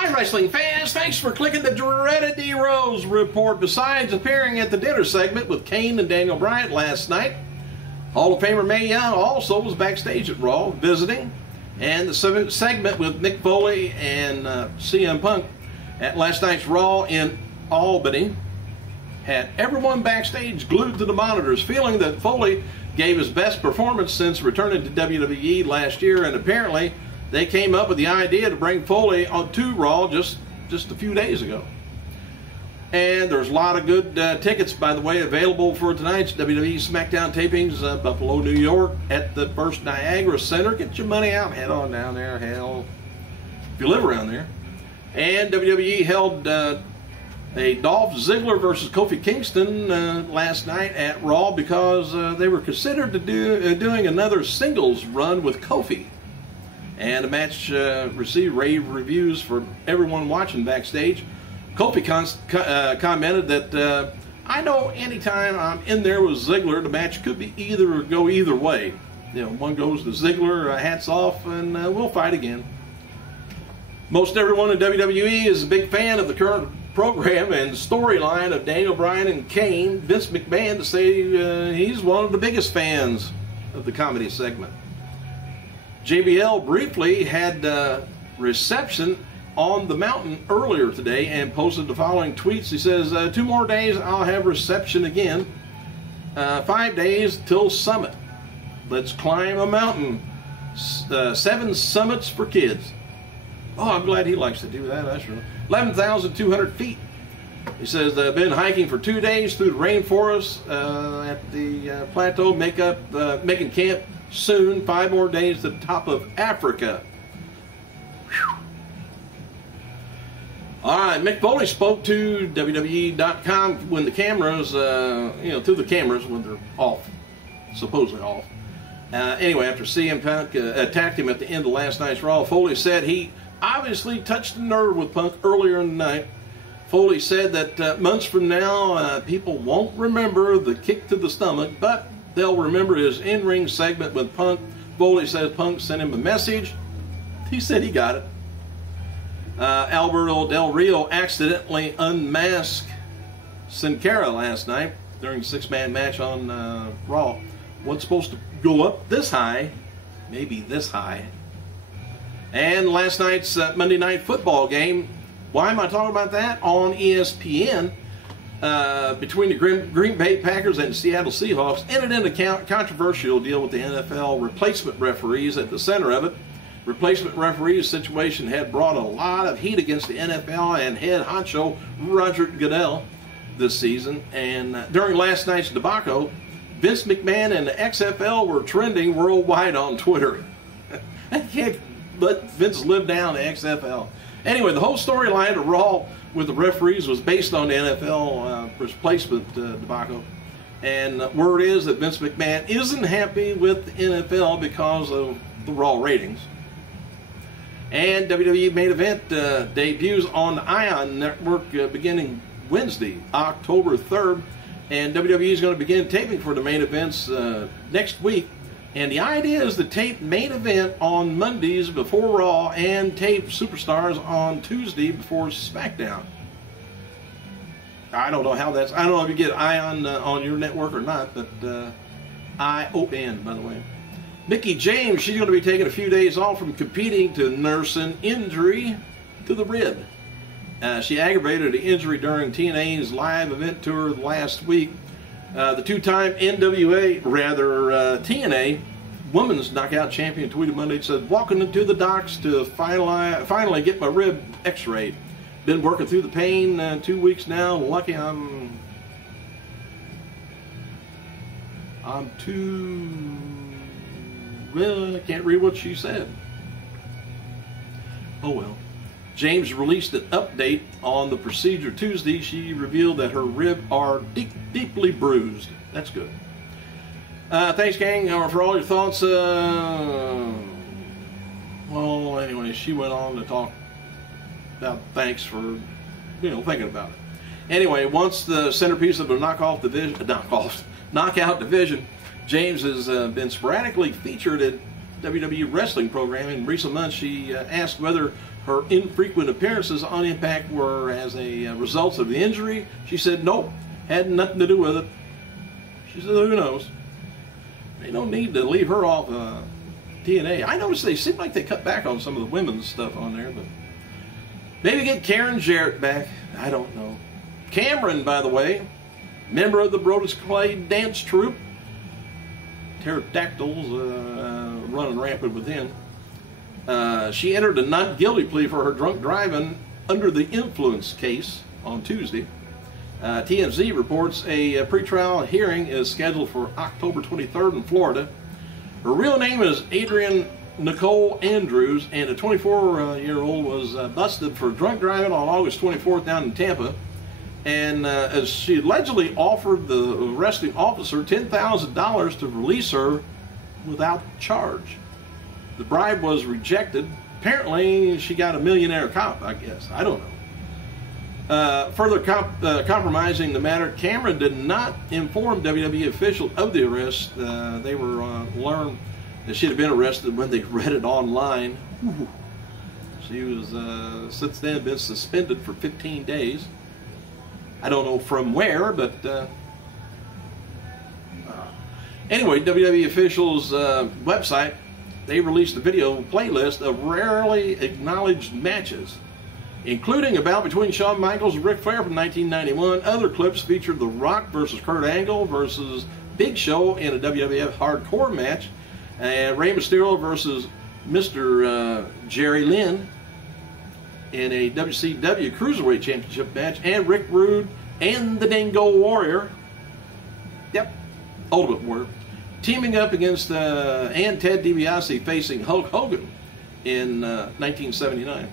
Hi, wrestling fans. Thanks for clicking the dreaded D-Rose report. Besides appearing at the dinner segment with Kane and Daniel Bryan last night, Hall of Famer Mae Young also was backstage at Raw visiting, and the segment with Mick Foley and CM Punk at last night's Raw in Albany had everyone backstage glued to the monitors, feeling that Foley gave his best performance since returning to WWE last year, and apparently they came up with the idea to bring Foley to Raw just a few days ago. And there's a lot of good tickets, by the way, available for tonight's WWE SmackDown tapings, Buffalo, New York, at the First Niagara Center. Get your money out. Head on down there, hell, if you live around there. And WWE held a Dolph Ziggler versus Kofi Kingston last night at Raw because they were considered to doing another singles run with Kofi. And the match received rave reviews for everyone watching backstage. Kofi commented that, I know anytime I'm in there with Ziggler, the match could be go either way. You know, one goes to Ziggler, hats off, and we'll fight again. Most everyone in WWE is a big fan of the current program and storyline of Daniel Bryan and Kane. Vince McMahon to say he's one of the biggest fans of the comedy segment. JBL briefly had reception on the mountain earlier today and posted the following tweets. He says, 2 more days I'll have reception again. 5 days till summit. Let's climb a mountain. 7 summits for kids. Oh, I'm glad he likes to do that. That's really 11,200 feet. He says, I've been hiking for 2 days through the rainforest at the plateau, making camp soon. 5 more days to the top of Africa. Whew. All right, Mick Foley spoke to WWE.com when the cameras, through the cameras when they're off, supposedly off. Anyway, after CM Punk attacked him at the end of last night's Raw, Foley said he obviously touched a nerve with Punk earlier in the night. Foley said that months from now, people won't remember the kick to the stomach, but they'll remember his in-ring segment with Punk. Foley says Punk sent him a message. He said he got it. Alberto Del Rio accidentally unmasked Sin Cara last night during a 6-man match on Raw. Wasn't supposed to go up this high, maybe this high. And last night's Monday Night Football game, why am I talking about that? On ESPN, between the Green Bay Packers and the Seattle Seahawks, ended in a controversial deal with the NFL replacement referees at the center of it. Replacement referees situation had brought a lot of heat against the NFL and head honcho Roger Goodell this season. And during last night's debacle, Vince McMahon and the XFL were trending worldwide on Twitter. I can't let Vince live down the XFL. Anyway, the whole storyline of Raw with the referees was based on the NFL replacement debacle. And word is that Vince McMahon isn't happy with the NFL because of the Raw ratings. And WWE Main Event debuts on the Ion Network beginning Wednesday, October 3rd. And WWE is going to begin taping for the main events next week. And the idea is to tape main event on Mondays before Raw and tape Superstars on Tuesday before SmackDown. I don't know how that's... I don't know if you get Ion on your network or not, but ION, by the way. Mickie James, she's going to be taking a few days off from competing to nurse an injury to the rib. She aggravated the injury during TNA's live event tour last week. The 2-time TNA Women's Knockout Champion tweeted Monday and said, walking into the docks to finally get my rib x-rayed. Been working through the pain 2 weeks now. Lucky I'm too... Well, I can't read what she said. Oh well. James released an update on the procedure Tuesday. She revealed that her ribs are deeply bruised. That's good. Thanks, gang, for all your thoughts. Well, anyway, she went on to talk about thanks for, thinking about it. Anyway, once the centerpiece of the knockout division, James has been sporadically featured at WWE wrestling program. In recent months, she asked whether her infrequent appearances on Impact were as a result of the injury. She said, nope, had nothing to do with it. She said, who knows? They don't need to leave her off TNA. I noticed they seem like they cut back on some of the women's stuff on there, but maybe get Karen Jarrett back. I don't know. Cameron, by the way, member of the Brodus Clay dance troupe. Pterodactyls running rampant with him. She entered a not guilty plea for her drunk driving under the influence case on Tuesday. TMZ reports a pretrial hearing is scheduled for October 23rd in Florida. Her real name is Adrienne Nicole Andrews, and a 24-year-old was busted for drunk driving on August 24th down in Tampa. And as she allegedly offered the arresting officer $10,000 to release her without charge. The bribe was rejected. Apparently, she got a millionaire cop, I guess. I don't know. Further compromising the matter, Cameron did not inform WWE officials of the arrest. They were learned that she had been arrested when they read it online. Ooh. She was, since then, been suspended for 15 days. I don't know from where, but anyway, WWE officials' website, they released a video playlist of rarely acknowledged matches, including a bout between Shawn Michaels and Ric Flair from 1991. Other clips featured The Rock versus Kurt Angle versus Big Show in a WWF Hardcore match, and Rey Mysterio versus Mr. Jerry Lynn in a WCW Cruiserweight Championship match, and Rick Rude and the Dingo Warrior, Ultimate Warrior, teaming up against and Ted DiBiase facing Hulk Hogan in 1979.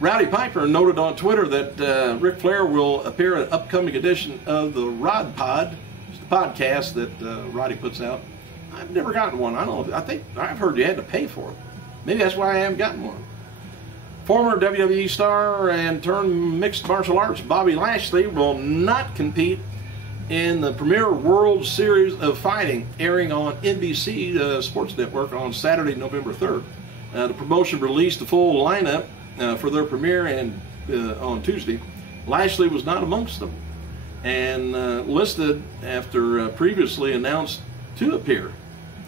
Rowdy Piper noted on Twitter that Ric Flair will appear in an upcoming edition of the Rod Pod, it's the podcast that Roddy puts out. I've never gotten one. I think I've heard you had to pay for it. Maybe that's why I haven't gotten one. Former WWE star and turned mixed martial arts Bobby Lashley will not compete in the premier World Series of Fighting airing on NBC Sports Network on Saturday, November 3rd. The promotion released the full lineup for their premiere and on Tuesday. Lashley was not amongst them and listed after previously announced to appear.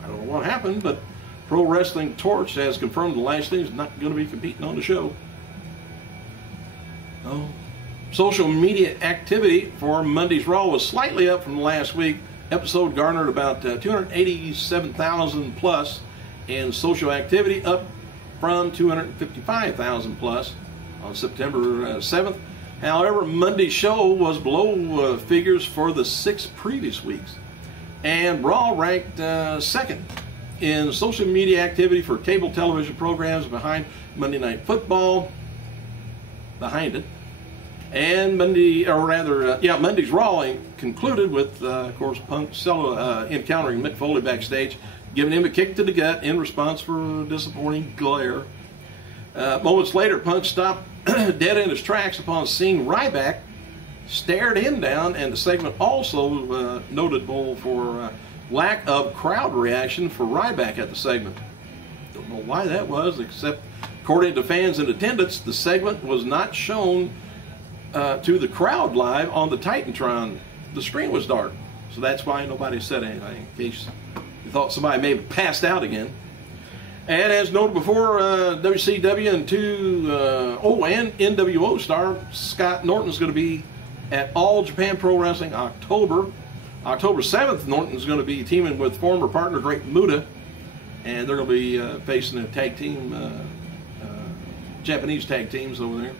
I don't know what happened, but Pro Wrestling Torch has confirmed that Lashley is not going to be competing on the show. Oh. Social media activity for Monday's Raw was slightly up from last week. Episode garnered about 287,000 plus in social activity, up from 255,000 plus on September 7th. However, Monday's show was below figures for the 6 previous weeks. And Raw ranked second in social media activity for cable television programs behind Monday Night Football, behind it. And Monday's Raw concluded with, of course, Punk encountering Mick Foley backstage, giving him a kick to the gut in response for disappointing glare. Moments later, Punk stopped dead in his tracks upon seeing Ryback, stared him down, and the segment also notable for lack of crowd reaction for Ryback at the segment. Don't know why that was, except according to fans in attendance, the segment was not shown to the crowd live on the Titantron. The screen was dark, so that's why nobody said anything, in case you thought somebody may have passed out again. And as noted before, WCW and and NWO star Scott Norton is going to be at All Japan Pro Wrestling October 7th. Norton's going to be teaming with former partner Great Muta, and they're going to be facing a tag team, Japanese tag teams over there.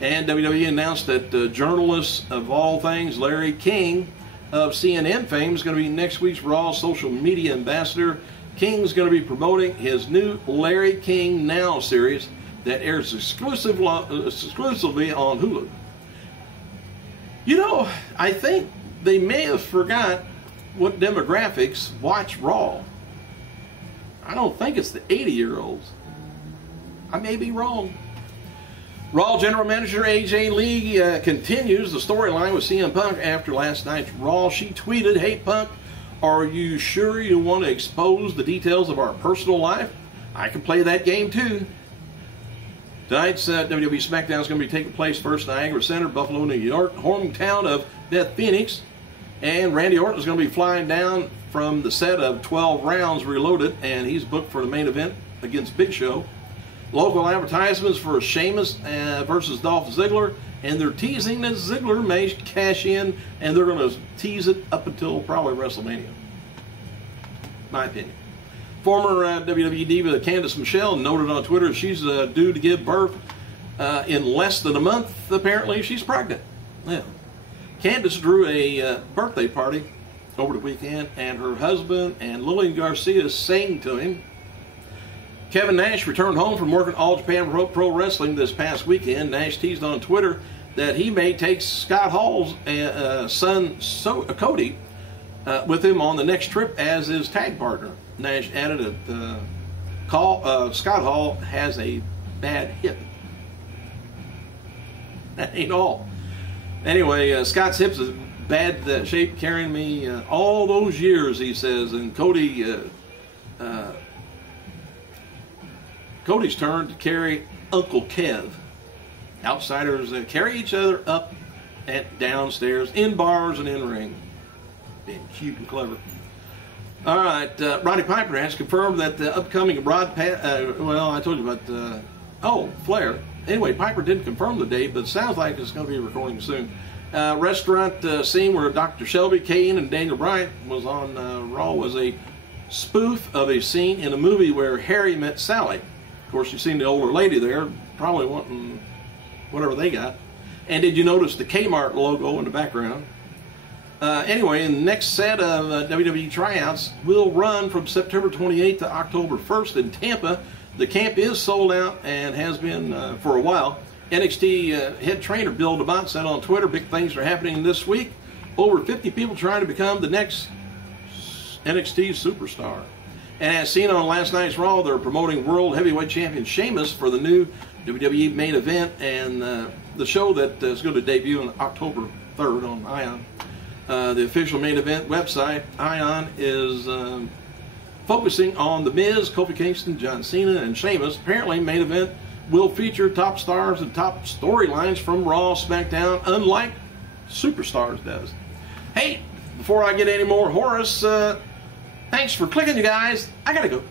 And WWE announced that journalist of all things, Larry King of CNN fame, is going to be next week's Raw social media ambassador. King's going to be promoting his new Larry King Now series that airs exclusively on Hulu. You know, I think they may have forgot what demographics watch Raw. I don't think it's the 80-year-olds. I may be wrong. Raw General Manager AJ Lee continues the storyline with CM Punk after last night's Raw. She tweeted, "Hey Punk, are you sure you want to expose the details of our personal life? I can play that game too." Tonight's WWE SmackDown is going to be taking place first at Niagara Center, Buffalo, New York, hometown of Beth Phoenix. And Randy Orton is going to be flying down from the set of 12 Rounds Reloaded, and he's booked for the main event against Big Show. Local advertisements for Sheamus versus Dolph Ziggler, and they're teasing that Ziggler may cash in, and they're going to tease it up until probably WrestleMania. My opinion. Former WWE diva Candice Michelle noted on Twitter she's due to give birth in less than a month. Apparently, she's pregnant. Yeah. Candice threw a birthday party over the weekend, and her husband and Lillian Garcia sang to him. Kevin Nash returned home from working All Japan Pro Wrestling this past weekend. Nash teased on Twitter that he may take Scott Hall's son, Cody, with him on the next trip as his tag partner. Nash added that Scott Hall has a bad hip. That ain't all. Anyway, Scott's hips is bad shape, carrying me all those years, he says. And Cody's turn to carry Uncle Kev. Outsiders carry each other up and downstairs, in bars and in ring. Being cute and clever. All right, Roddy Piper has confirmed that the upcoming well, I told you about, Flair. Anyway, Piper didn't confirm the date, but it sounds like it's going to be recording soon. Restaurant scene where Dr. Shelby, Kane, and Daniel Bryan was on Raw was a spoof of a scene in a movie where Harry met Sally. Of course, you've seen the older lady there, probably wanting whatever they got. And did you notice the Kmart logo in the background? Anyway, the next set of WWE tryouts will run from September 28th to October 1st in Tampa. The camp is sold out and has been for a while. NXT head trainer Bill DeMott said on Twitter, big things are happening this week. Over 50 people trying to become the next NXT superstar. And as seen on last night's Raw, they're promoting World Heavyweight Champion Sheamus for the new WWE main event, and the show that is going to debut on October 3rd on ION. The official main event website, ION, is focusing on The Miz, Kofi Kingston, John Cena, and Sheamus. Apparently, main event will feature top stars and top storylines from Raw, SmackDown, unlike Superstars does. Hey, before I get any more Horace, thanks for clicking, you guys. I gotta go.